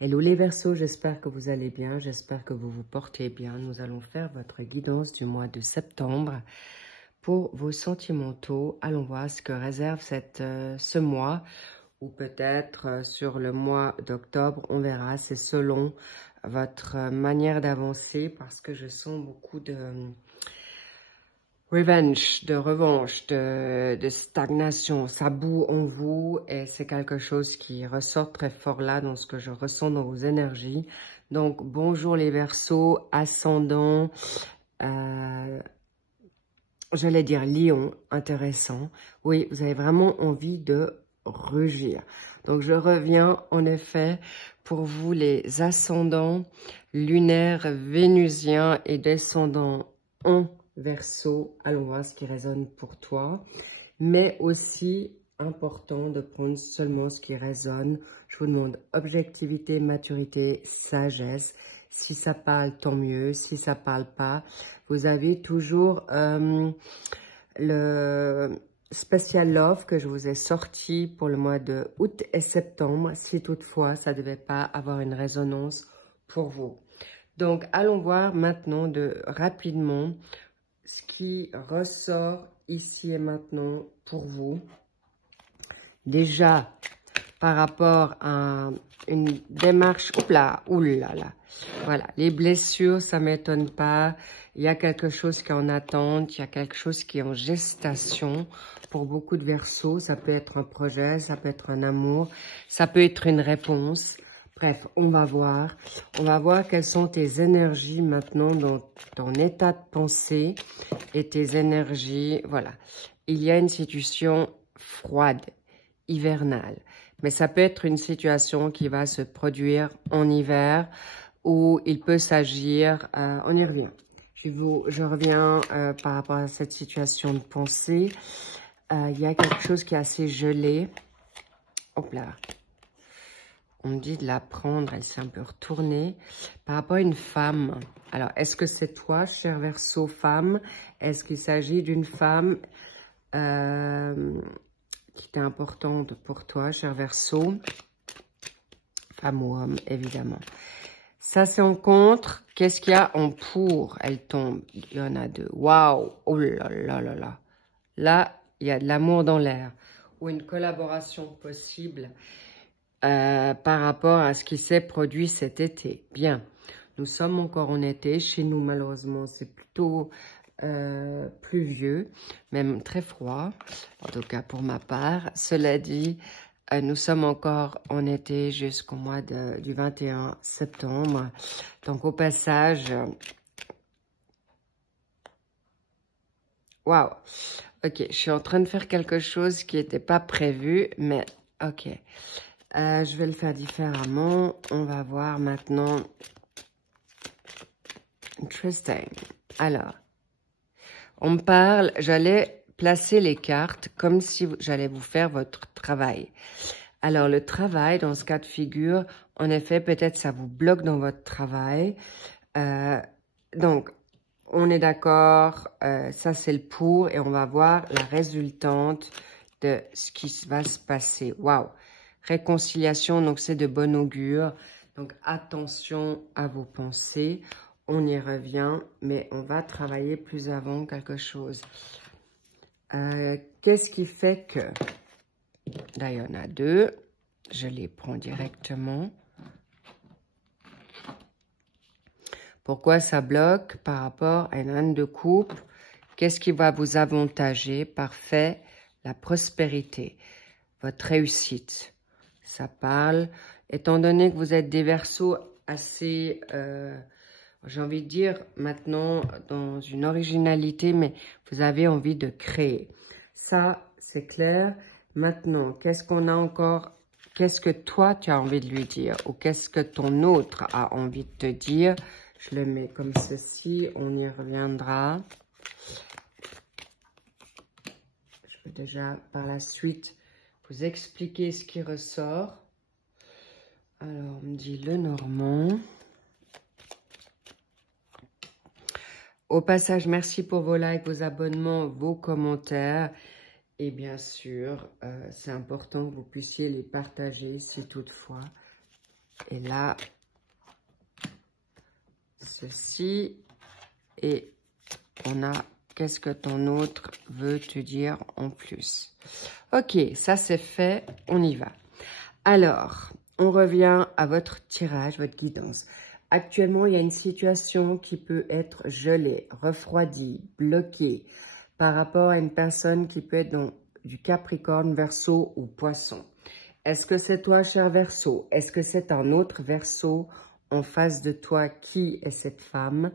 Hello les Verseaux, j'espère que vous allez bien, j'espère que vous vous portez bien. Nous allons faire votre guidance du mois de septembre pour vos sentimentaux. Allons voir ce que réserve ce mois ou peut-être sur le mois d'octobre, on verra. C'est selon votre manière d'avancer parce que je sens beaucoup de revenge, de revanche, de stagnation. Ça boue en vous et c'est quelque chose qui ressort très fort là dans ce que je ressens dans vos énergies. Donc, bonjour les Verseaux, ascendant, j'allais dire lion, intéressant. Oui, vous avez vraiment envie de rugir. Donc, je reviens en effet pour vous les ascendants lunaires, vénusiens et descendants en Verseau. Allons voir ce qui résonne pour toi. Mais aussi important de prendre seulement ce qui résonne. Je vous demande objectivité, maturité, sagesse. Si ça parle, tant mieux. Si ça parle pas, vous avez toujours le Special Love que je vous ai sorti pour le mois de août et septembre, si toutefois ça ne devait pas avoir une résonance pour vous. Donc, allons voir maintenant rapidement ce qui ressort ici et maintenant pour vous. Déjà, par rapport à une démarche, oulala, voilà, les blessures, ça ne m'étonne pas. Il y a quelque chose qui est en attente, il y a quelque chose qui est en gestation pour beaucoup de Verseaux. Ça peut être un projet, ça peut être un amour, ça peut être une réponse. Bref, on va voir. On va voir quelles sont tes énergies maintenant dans ton état de pensée et tes énergies. Voilà, il y a une situation froide, hivernale. Mais ça peut être une situation qui va se produire en hiver ou il peut s'agir, on y revient. Je reviens par rapport à cette situation de pensée. Il y a quelque chose qui est assez gelé. Hop là. On me dit de la prendre, elle s'est un peu retournée. Par rapport à une femme. Alors, est-ce que c'est toi, cher Verseau, femme? Est-ce qu'il s'agit d'une femme qui est importante pour toi, cher Verseau? Femme ou homme, évidemment. Ça, c'est en contre. Qu'est-ce qu'il y a en pour? Elle tombe. Il y en a deux. Waouh! Oh là là là là. Là, il y a de l'amour dans l'air. Ou une collaboration possible par rapport à ce qui s'est produit cet été. Bien. Nous sommes encore en été. Chez nous, malheureusement, c'est plutôt pluvieux, même très froid, en tout cas pour ma part. Cela dit, nous sommes encore en été jusqu'au mois du 21 septembre. Donc au passage, waouh, ok, je suis en train de faire quelque chose qui n'était pas prévu, mais ok. Je vais le faire différemment. On va voir maintenant. Interesting. Alors, on me parle, j'allais placer les cartes comme si j'allais vous faire votre travail. Alors, le travail, dans ce cas de figure, en effet, peut-être ça vous bloque dans votre travail. Donc, on est d'accord, ça c'est le pour et on va voir la résultante de ce qui va se passer. Waouh! Réconciliation, donc c'est de bon augure. Donc, attention à vos pensées. On y revient, mais on va travailler plus avant quelque chose. Qu'est-ce qui fait que... Là, il y en a deux. Je les prends directement. Pourquoi ça bloque par rapport à une reine de coupe? Qu'est-ce qui va vous avantager? Parfait, la prospérité, votre réussite. Ça parle. Étant donné que vous êtes des Verseaux assez... j'ai envie de dire maintenant dans une originalité, mais vous avez envie de créer. Ça, c'est clair. Maintenant, qu'est-ce qu'on a encore? Qu'est-ce que toi, tu as envie de lui dire? Ou qu'est-ce que ton autre a envie de te dire? Je le mets comme ceci, on y reviendra. Je peux déjà par la suite vous expliquer ce qui ressort. Alors, on me dit le Normand. Au passage, merci pour vos likes, vos abonnements, vos commentaires. Et bien sûr, c'est important que vous puissiez les partager si toutefois Et là, ceci. Et on a qu'est-ce que ton autre veut te dire en plus. Ok, ça c'est fait, on y va. Alors, on revient à votre tirage, votre guidance. Actuellement, il y a une situation qui peut être gelée, refroidie, bloquée par rapport à une personne qui peut être dans du Capricorne, Verseau ou Poisson. Est-ce que c'est toi, cher Verseau? Est-ce que c'est un autre Verseau en face de toi? Qui est cette femme?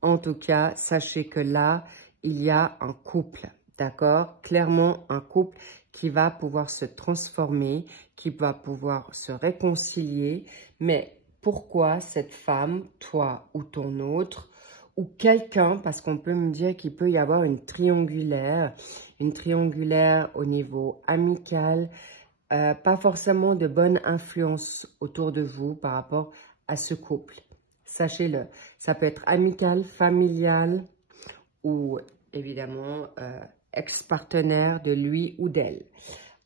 En tout cas, sachez que là, il y a un couple, d'accord? Clairement, un couple qui va pouvoir se transformer, qui va pouvoir se réconcilier. Mais pourquoi cette femme, toi ou ton autre, ou quelqu'un, parce qu'on peut me dire qu'il peut y avoir une triangulaire au niveau amical, pas forcément de bonne influence autour de vous par rapport à ce couple. Sachez-le, ça peut être amical, familial ou évidemment ex-partenaire de lui ou d'elle.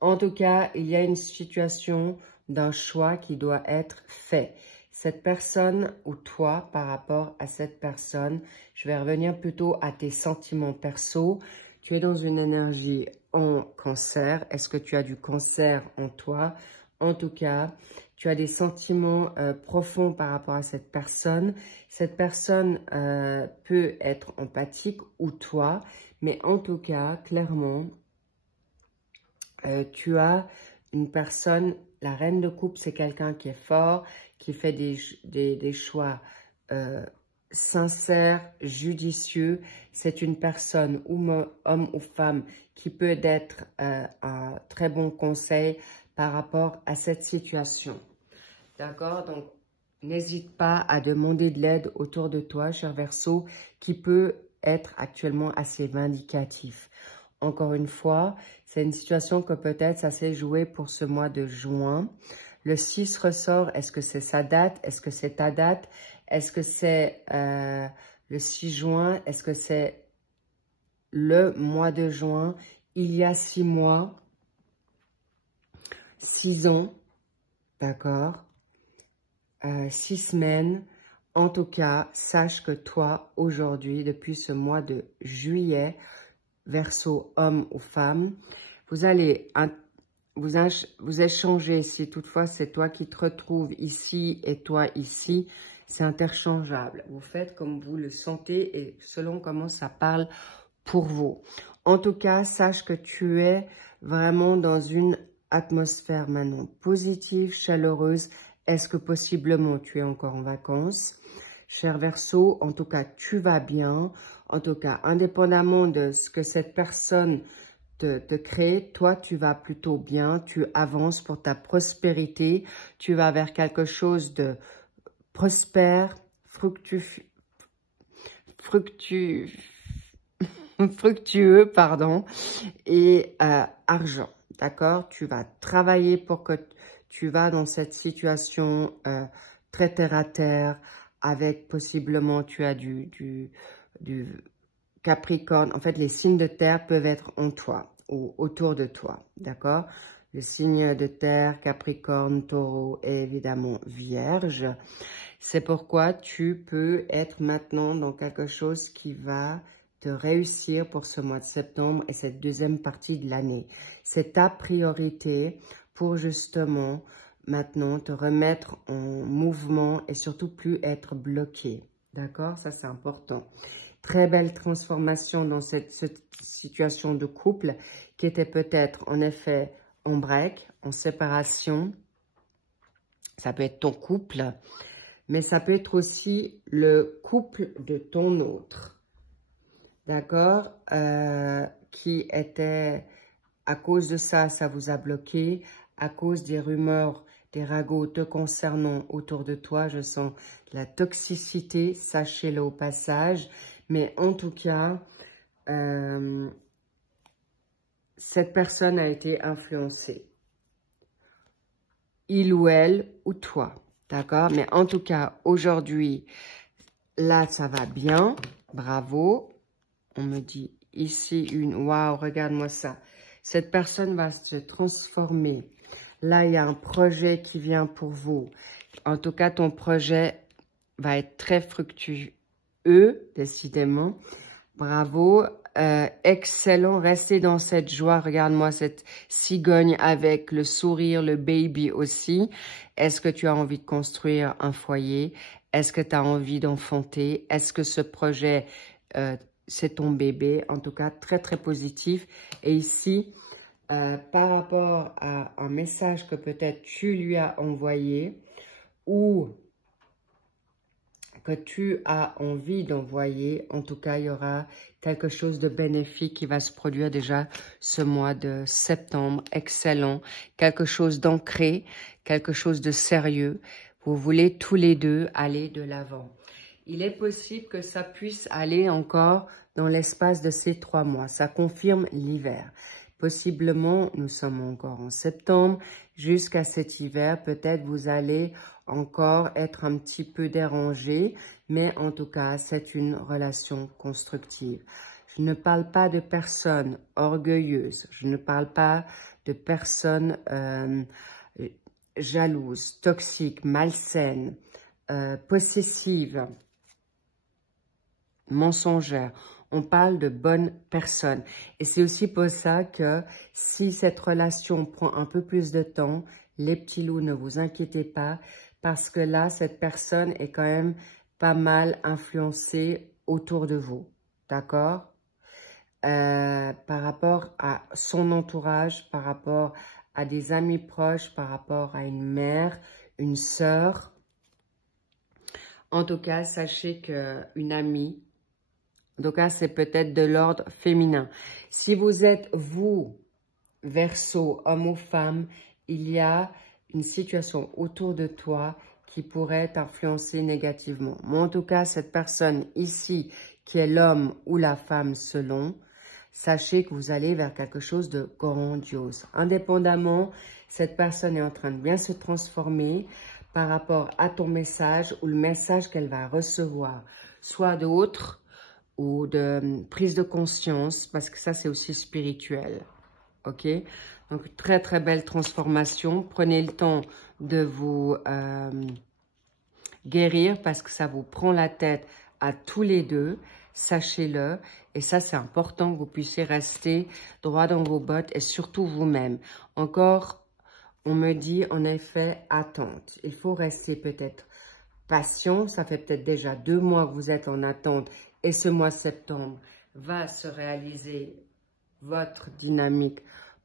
En tout cas, il y a une situation d'un choix qui doit être fait. Cette personne ou toi par rapport à cette personne, je vais revenir plutôt à tes sentiments perso. Tu es dans une énergie en cancer. Est-ce que tu as du cancer en toi? En tout cas, tu as des sentiments profonds par rapport à cette personne. Cette personne peut être empathique ou toi, mais en tout cas, clairement, tu as une personne, la reine de coupe, c'est quelqu'un qui est fort, qui fait des choix sincères, judicieux. C'est une personne, homme ou femme, qui peut être un très bon conseil par rapport à cette situation. D'accord? Donc, n'hésite pas à demander de l'aide autour de toi, cher Verseau, qui peut être actuellement assez vindicatif. Encore une fois, c'est une situation que peut-être ça s'est joué pour ce mois de juin. Le 6 ressort, est-ce que c'est sa date? Est-ce que c'est ta date? Est-ce que c'est le 6 juin? Est-ce que c'est le mois de juin? Il y a 6 mois, 6 ans, d'accord? 6 semaines. En tout cas, sache que toi, aujourd'hui, depuis ce mois de juillet, Verseau, homme ou femme, vous allez vous échanger, si toutefois c'est toi qui te retrouves ici et toi ici, c'est interchangeable. Vous faites comme vous le sentez et selon comment ça parle pour vous. En tout cas, sache que tu es vraiment dans une atmosphère maintenant positive, chaleureuse. Est-ce que possiblement tu es encore en vacances? Cher Verseau, en tout cas, tu vas bien. En tout cas, indépendamment de ce que cette personne te crée, toi, tu vas plutôt bien. Tu avances pour ta prospérité. Tu vas vers quelque chose de prospère, fructueux, pardon, et argent. D'accord? Tu vas travailler pour que tu vas dans cette situation très terre à terre, avec possiblement, tu as du Capricorne. En fait, les signes de terre peuvent être en toi ou autour de toi, d'accord? Le signe de terre, Capricorne, Taureau et évidemment Vierge. C'est pourquoi tu peux être maintenant dans quelque chose qui va te réussir pour ce mois de septembre et cette deuxième partie de l'année. C'est ta priorité pour justement maintenant te remettre en mouvement et surtout plus être bloqué. D'accord? Ça, c'est important. Très belle transformation dans cette situation de couple qui était peut-être en effet en break, en séparation. Ça peut être ton couple, mais ça peut être aussi le couple de ton autre. D'accord? Qui était, à cause de ça, ça vous a bloqué, à cause des rumeurs, des ragots te concernant autour de toi. Je sens la toxicité, sachez-le au passage. Mais en tout cas, cette personne a été influencée. Il ou elle ou toi. D'accord? Mais en tout cas, aujourd'hui, là, ça va bien. Bravo. On me dit ici une... Waouh, regarde-moi ça. Cette personne va se transformer. Là, il y a un projet qui vient pour vous. En tout cas, ton projet va être très fructueux, décidément. Bravo. Excellent. Restez dans cette joie. Regarde-moi cette cigogne avec le sourire, le baby aussi. Est-ce que tu as envie de construire un foyer? Est-ce que tu as envie d'enfanter? Est-ce que ce projet, c'est ton bébé? En tout cas, très, très positif. Et ici, par rapport à un message que peut-être tu lui as envoyé ou que tu as envie d'envoyer, en tout cas, il y aura quelque chose de bénéfique qui va se produire déjà ce mois de septembre. Excellent. Quelque chose d'ancré, quelque chose de sérieux. Vous voulez tous les deux aller de l'avant. Il est possible que ça puisse aller encore dans l'espace de ces 3 mois. Ça confirme l'hiver. Possiblement, nous sommes encore en septembre, jusqu'à cet hiver, peut-être vous allez encore être un petit peu dérangé, mais en tout cas, c'est une relation constructive. Je ne parle pas de personnes orgueilleuses, je ne parle pas de personnes jalouses, toxiques, malsaines, possessives, mensongères. On parle de bonnes personnes. Et c'est aussi pour ça que si cette relation prend un peu plus de temps, les petits loups, ne vous inquiétez pas, parce que là, cette personne est quand même pas mal influencée autour de vous. D'accord? Par rapport à son entourage, par rapport à des amis proches, par rapport à une mère, une sœur. En tout cas, sachez qu'une amie, en tout cas, c'est peut-être de l'ordre féminin. Si vous êtes, vous, Verseau, homme ou femme, il y a une situation autour de toi qui pourrait t'influencer négativement. Mais en tout cas, cette personne ici, qui est l'homme ou la femme selon, sachez que vous allez vers quelque chose de grandiose. Indépendamment, cette personne est en train de bien se transformer par rapport à ton message ou le message qu'elle va recevoir, soit d'autres, ou de prise de conscience, parce que ça, c'est aussi spirituel. OK? Donc, très, très belle transformation. Prenez le temps de vous guérir, parce que ça vous prend la tête à tous les deux. Sachez-le. Et ça, c'est important que vous puissiez rester droit dans vos bottes et surtout vous-même. Encore, on me dit, en effet, attente. Il faut rester peut-être patient. Ça fait peut-être déjà 2 mois que vous êtes en attente. Et ce mois de septembre va se réaliser votre dynamique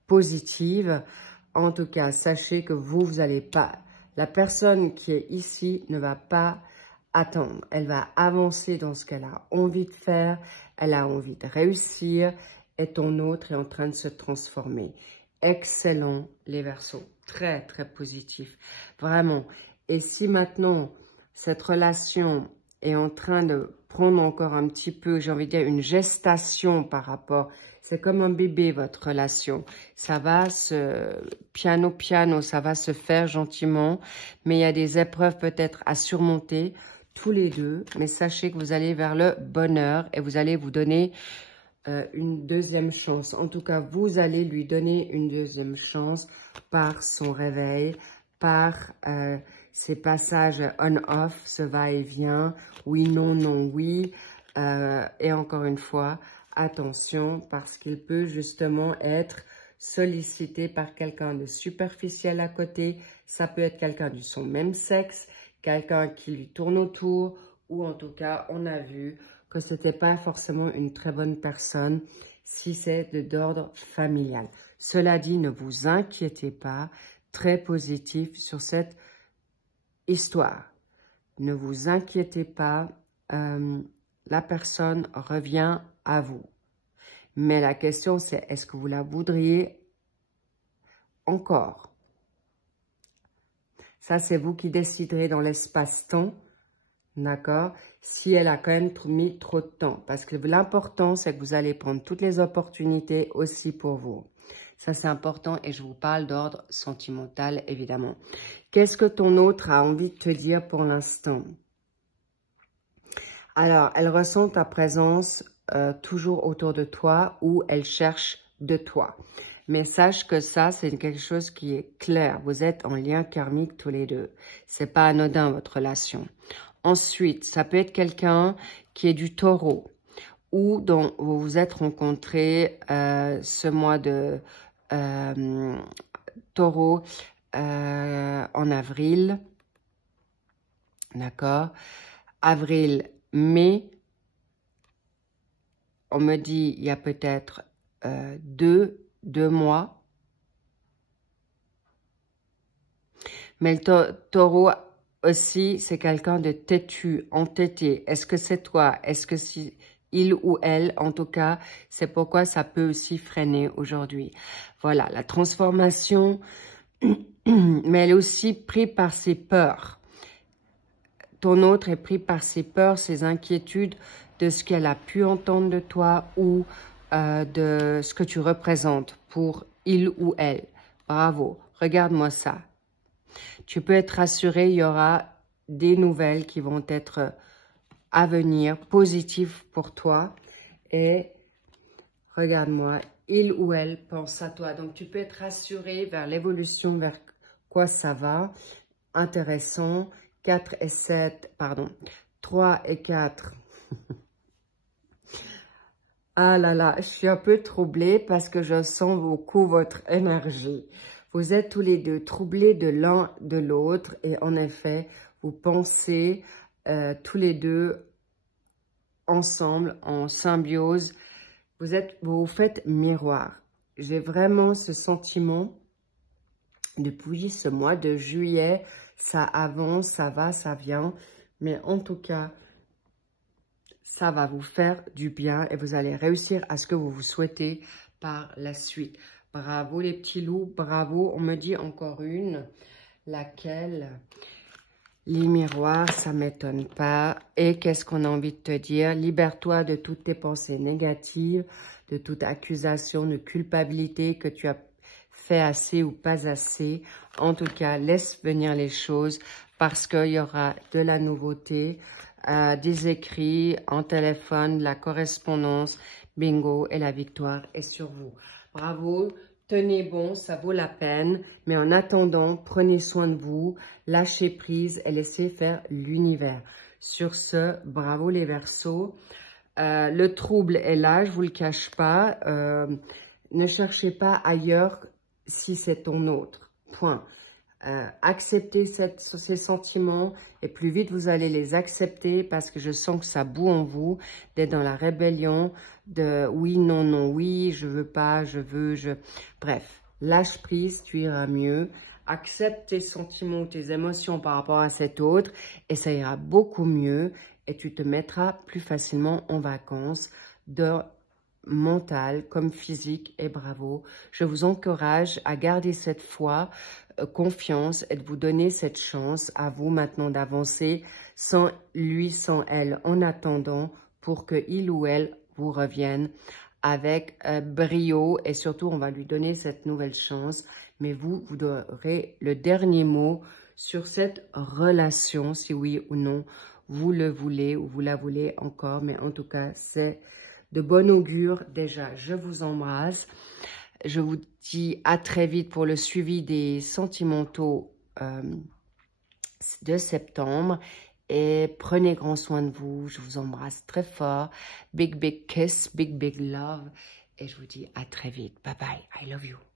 positive. En tout cas, sachez que vous n'allez pas... La personne qui est ici ne va pas attendre. Elle va avancer dans ce qu'elle a envie de faire. Elle a envie de réussir. Et ton autre est en train de se transformer. Excellent, les Verseaux. Très, très positif. Vraiment. Et si maintenant, cette relation est en train de prendre encore un petit peu, j'ai envie de dire, une gestation par rapport... C'est comme un bébé, votre relation. Ça va piano, ça va se faire gentiment. Mais il y a des épreuves peut-être à surmonter, tous les deux. Mais sachez que vous allez vers le bonheur et vous allez vous donner une deuxième chance. En tout cas, vous allez lui donner une deuxième chance par son réveil, par ces passages on-off, ce va-et-vient, oui, non, non, oui. Et encore une fois, attention, parce qu'il peut justement être sollicité par quelqu'un de superficiel à côté. Ça peut être quelqu'un de son même sexe, quelqu'un qui lui tourne autour, ou en tout cas, on a vu que ce n'était pas forcément une très bonne personne si c'est d'ordre familial. Cela dit, ne vous inquiétez pas, très positif sur cette histoire. Ne vous inquiétez pas, la personne revient à vous. Mais la question, c'est est-ce que vous la voudriez encore? Ça, c'est vous qui déciderez dans l'espace-temps, d'accord? Si elle a quand même mis trop de temps. Parce que l'important, c'est que vous allez prendre toutes les opportunités aussi pour vous. Ça, c'est important et je vous parle d'ordre sentimental, évidemment. Qu'est-ce que ton autre a envie de te dire pour l'instant? Alors, elle ressent ta présence toujours autour de toi ou elle cherche de toi. Mais sache que ça, c'est quelque chose qui est clair. Vous êtes en lien karmique tous les deux. C'est pas anodin, votre relation. Ensuite, ça peut être quelqu'un qui est du taureau ou dont vous vous êtes rencontrés ce mois de taureau en avril. D'accord? Avril, mai. On me dit, il y a peut-être 2 mois. Mais le taureau aussi, c'est quelqu'un de têtu, entêté. Est-ce que c'est toi? Est-ce que si il ou elle, en tout cas, c'est pourquoi ça peut aussi freiner aujourd'hui. Voilà, la transformation, mais elle est aussi prise par ses peurs. Ton autre est pris par ses peurs, ses inquiétudes de ce qu'elle a pu entendre de toi ou de ce que tu représentes pour il ou elle. Bravo, regarde-moi ça. Tu peux être rassuré, il y aura des nouvelles qui vont être à venir, positives pour toi. Et regarde-moi, il ou elle pense à toi. Donc, tu peux être rassuré vers l'évolution, vers quoi ça va. Intéressant. 4 et 7, pardon, 3 et 4. Ah là là, je suis un peu troublée parce que je sens beaucoup votre énergie. Vous êtes tous les deux troublés de l'un de l'autre et en effet, vous pensez tous les deux ensemble, en symbiose. Vous vous faites miroir. J'ai vraiment ce sentiment depuis ce mois de juillet. Ça avance, ça va, ça vient. Mais en tout cas, ça va vous faire du bien et vous allez réussir à ce que vous souhaitez par la suite. Bravo les petits loups, bravo. On me dit encore une. Laquelle? Les miroirs, ça ne m'étonne pas. Et qu'est-ce qu'on a envie de te dire? Libère-toi de toutes tes pensées négatives, de toute accusation, de culpabilité que tu as fait assez ou pas assez. En tout cas, laisse venir les choses parce qu'il y aura de la nouveauté, des écrits, en téléphone, la correspondance, bingo, et la victoire est sur vous. Bravo, tenez bon, ça vaut la peine. Mais en attendant, prenez soin de vous, lâchez prise et laissez faire l'univers. Sur ce, bravo les Verseaux. Le trouble est là, je vous le cache pas. Ne cherchez pas ailleurs si c'est ton autre. Point. Acceptez ces sentiments et plus vite vous allez les accepter parce que je sens que ça bout en vous, d'être dans la rébellion, de oui, non, non, oui, je veux pas, je veux, je... Bref, lâche prise, tu iras mieux. Accepte tes sentiments, tes émotions par rapport à cet autre et ça ira beaucoup mieux et tu te mettras plus facilement en vacances de mental comme physique et bravo. Je vous encourage à garder cette foi, confiance et de vous donner cette chance à vous maintenant d'avancer sans lui, sans elle, en attendant pour que il ou elle vous revienne avec brio et surtout on va lui donner cette nouvelle chance. Mais vous aurez le dernier mot sur cette relation, si oui ou non vous le voulez ou vous la voulez encore. Mais en tout cas, c'est de bon augure. Déjà, je vous embrasse. Je vous dis à très vite pour le suivi des sentimentaux de septembre. Et prenez grand soin de vous. Je vous embrasse très fort. Big, big kiss, big, big love. Et je vous dis à très vite. Bye bye. I love you.